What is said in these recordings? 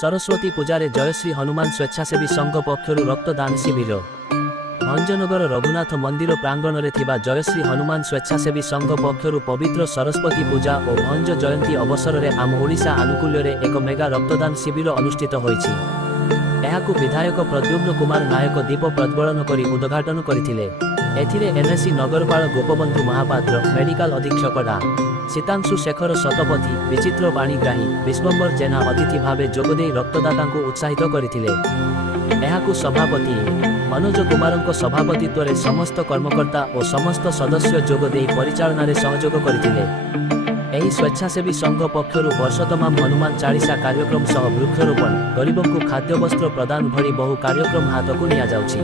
सरस्वती पूजा जयश्री हनुमान स्वेच्छासेवी संघ पक्षर रक्तदान शिविर भंजनगर रघुनाथ मंदिर प्रांगण में जयश्री हनुमान स्वेच्छासेवी संघ पक्षर पवित्र सरस्वती पूजा और भंज जयंती अवसर में आम ओडिशा आनुकूल्य एक मेगा रक्तदान शिविर अनुष्ठित होईछि। एहाकु विधायक प्रद्युम्न कुमार नायक दीप प्रज्वलन कर उद्घाटन करथिले। एथिरे एनएससी नगरपाल गोपबंधु महापात्र, मेडिकल अधीक्षक डा सीतांशु शेखर शतपथी, विचित्र पाणीग्राही, विश्वम्बर जेना अतिथि भावे जोगदे रक्तदाता उत्साहित करथिले। एहाकु सभापति मनोज कुमार सभापतित्व में समस्त कर्मकर्ता और समस्त सदस्य जोगदे परिचालन में सहयोग करथिले। एही स्वेच्छासेवी संघ पक्षर वर्ष तमाम हनुमान चालीसा कार्यक्रम सह वृक्षरोपण, गरीबों को खाद्य वस्त्र प्रदान भली बहु कार्यक्रम हाथ को निया जाउछि।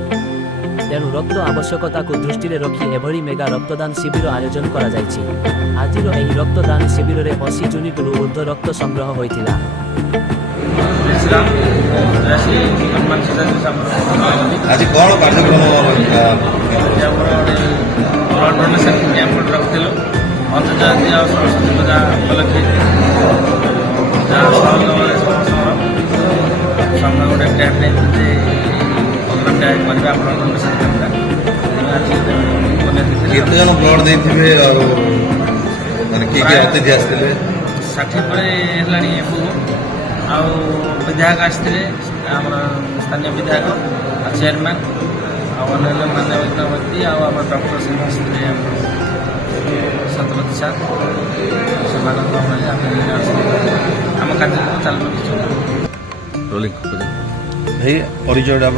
तेणु रक्त आवश्यकता को दृष्टि में रखी एभली मेगा रक्तदान शिविर आयोजन करा जायछि। आजिर एही रक्तदान शिविर में 80 यूनिट रु ऊर्ध्व रक्त संग्रह होइथिला। आज कौन कार्यक्रम ब्लड डोनेशन कैंप रखिलु अंत जयंती और सरस्वती पूजा उपलक्षे समय गोटे टैप प्रोग्राम करवा ब्लड डोनेशन केते जन ब्लड देथिबे और माने के अतिथि आस्थिले 60 परे हेलानी आ विधायक आसते स्थानीय विधायक चेयरमैन माननीय व्यक्ति आम डॉक्टर सिंह शतपथी साहब से आम कार्यक्रम चालू भाई परिचय आप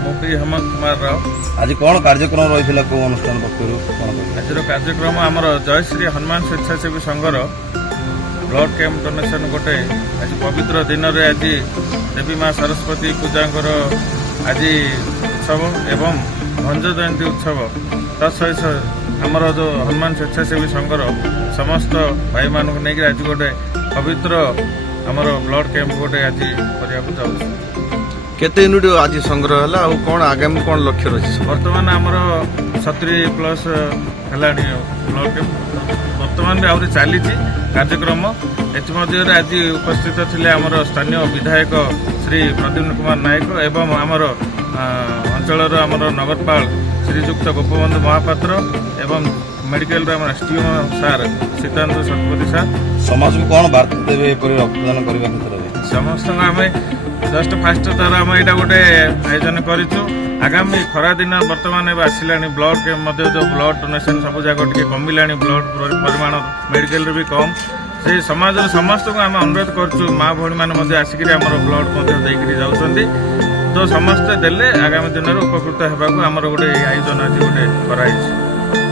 मुझे हेमंत कुमार राव। आज कौन कार्यक्रम रही कौ अनुष्ठान पक्ष आज कार्यक्रम आमर जयश्री हनुमान स्वेच्छासेवी संघर ब्लड कैंप डोनेशन गोटे आज पवित्र दिन में आज देवी माँ सरस्वती पूजा आज उत्सव एवं भंज जयंती उत्सव तत्सहित आमर जो हनुमान स्वेच्छासेवी संघर समस्त भाई मान नहीं आज गोटे पवित्र आमर ब्लड कैंप गोटे आज करने केते यूनिट आज संग्रह है और कौन आगामी कौन लक्ष्य रही बर्तमान आमर 70+ है ब्लड कैंप बर्तमान आहरी चली कार्यक्रम एमध्य आज उपस्थित थे आमर स्थानीय विधायक श्री प्रद्युम्न कुमार नायक एवं आमर अंचल आमर नगरपाल श्रीजुक्त गोपबंधु महापात्र एवं मेडिकल एसडीओ सार सीतांशु शतपथी सार समाज को कौन बार्ता देवे रक्तदान करने समस्त आम जस्ट फास्ट तार आम यहाँ गोटे आयोजन करूँ। आगामी खरा दिन बर्तमान आसला ब्लड कैंप जो ब्लड डोनेशन सब जगह कमिला ब्लड परिमाण मेडिकल भी कम से समाज समस्त को आम अनुरोध करूँ माँ भौणी मैंने आसिक ब्लड देकर जाऊँच तो समस्ते देले आगामी दिन में उपकृत होगा गोटे आयोजन आज गोटे कराई।